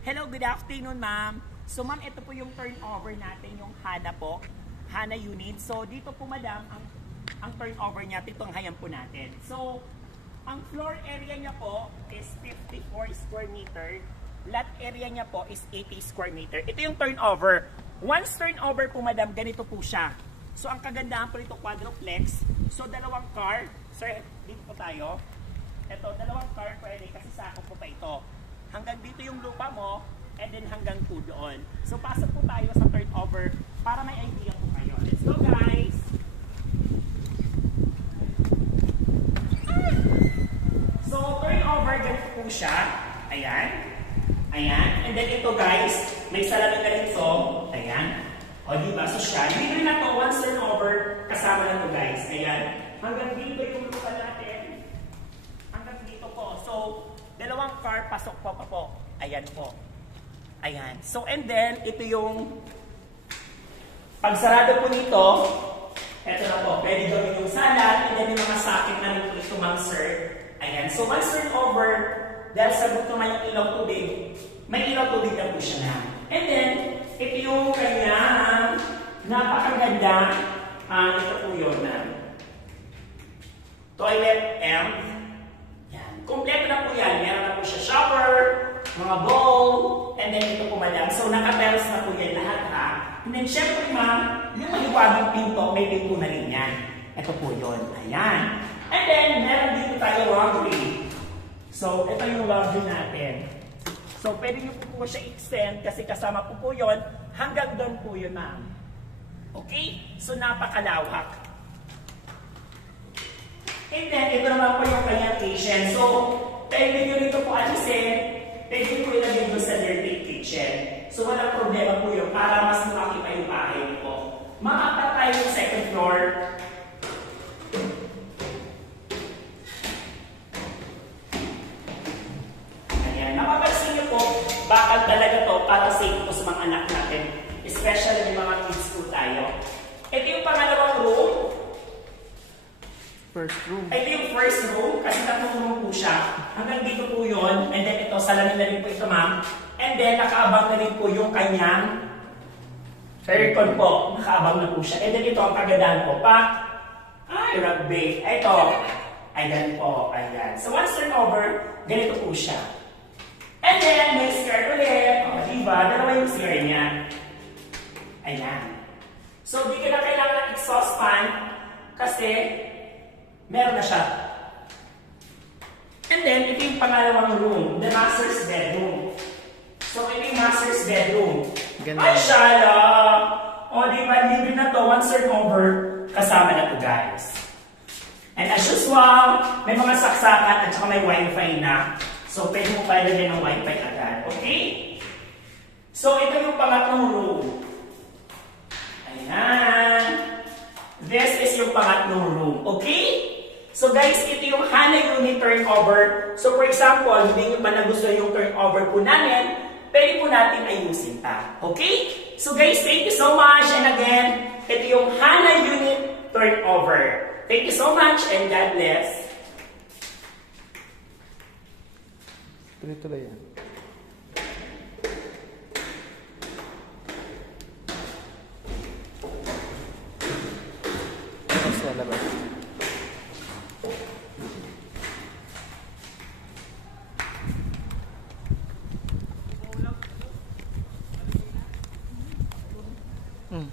Hello, good afternoon, ma'am. So, ma'am, ito po yung turnover natin, yung HANA po. HANA unit. So, dito po, madam, ang turnover niya, itong hayan po natin. So, ang floor area niya po is 54 square meter. Lot area niya po is 80 square meter. Ito yung turnover. Once turnover po, madam, ganito po siya. So, ang kagandahan po nito, quadruplex. So, dalawang car. Sir, dito po tayo. Ito, dalawang car pwede kasi sakop po pa ito. Hanggang dito yung lupa mo, and then hanggang po doon. So, pasok po tayo sa turnover para may idea po kayo. Let's go, guys! So, turnover, ganito po siya. Ayan. Ayan. And then ito, guys, may salamin na rin ito. Ayan. O, diba? So, siya. Libre na to, once turnover, kasama na to, guys. Ayan. Hanggang dito yung lupa natin. Hanggang dito po. So, dalawang car, pasok po pa po. Ayan po. Ayan. So, and then, ito yung pagsarado po nito, ito na po, pwede gawin yung salad, and then yung mga sakit na rin po ito, ma'am, sir. Ayan. So, once turnover, dahil sagot naman yung ilaw tubig, may ilaw tubig na po siya na. And then, ito yung kanyang napakaganda, ito po yun na toilet and kompleto na po yan. Meron na po siya shower, mga bowl, and then ito po, madam. So, naka-tiles na po yan lahat, ha? And then, syempre, ma'am, yung maliwanag pinto, may pinto na rin yan. Ito po yun. Ayan. And then, meron dito tayo laundry. So, ito yung laundry natin. So, pwede nyo po siya extend kasi kasama po yun. Hanggang doon po yun, ma'am. Okay? So, napakalawak. And then, ito naman po yung kanyang kitchen. So, pwede nyo rito po alisin, pwede po ilagay doon sa dirty kitchen. So, walang problema po yun para mas lumaki pa yung bahay po. Makapa tayo yung second floor. Ayan. Napapansin nyo po, bakal talaga to para safe po sa mga anak natin. Especially yung mga kids po tayo. Ito yung pangalawang room. First room. Ito yung first room, kasi tatlong room po siya. Hanggang dito po yun. And then ito, salamin na rin po ito, ma'am. And then, nakaabang na rin po yung kanyang aircon po. Nakaabang na po siya. And then ito, ang kagandahan po. Rugby. Ito. Ayan po. Ayan. So, once turnover, ganito po siya. And then, may skirt ulit. O, diba? Dalawa yung skirt niya. Ayan. So, di ka na kailangan ng exhaust fan kasi meron na siya. And then, ito yung pangalawang room, the master's bedroom. So, ito yung master's bedroom. Ganda. Ay, shala! O, di ba, libre na to, once turnover, kasama na to, guys. And as usual, may mga saksakan at saka may wifi na. So, pwede mo pa ilagay ng wifi agad. Okay? So, ito yung pangatlong room. Ayan. This is yung pangatlong room. Okay? So guys, ito yung HANA unit turnover. So for example, hindi nyo pa nagustuhan yung turnover po namin, pwede po natin ayusin pa. Okay? So guys, thank you so much. And again, ito yung HANA unit turnover. Thank you so much and God bless. Tuloy-tuloy yan. Sa labas. Hmm.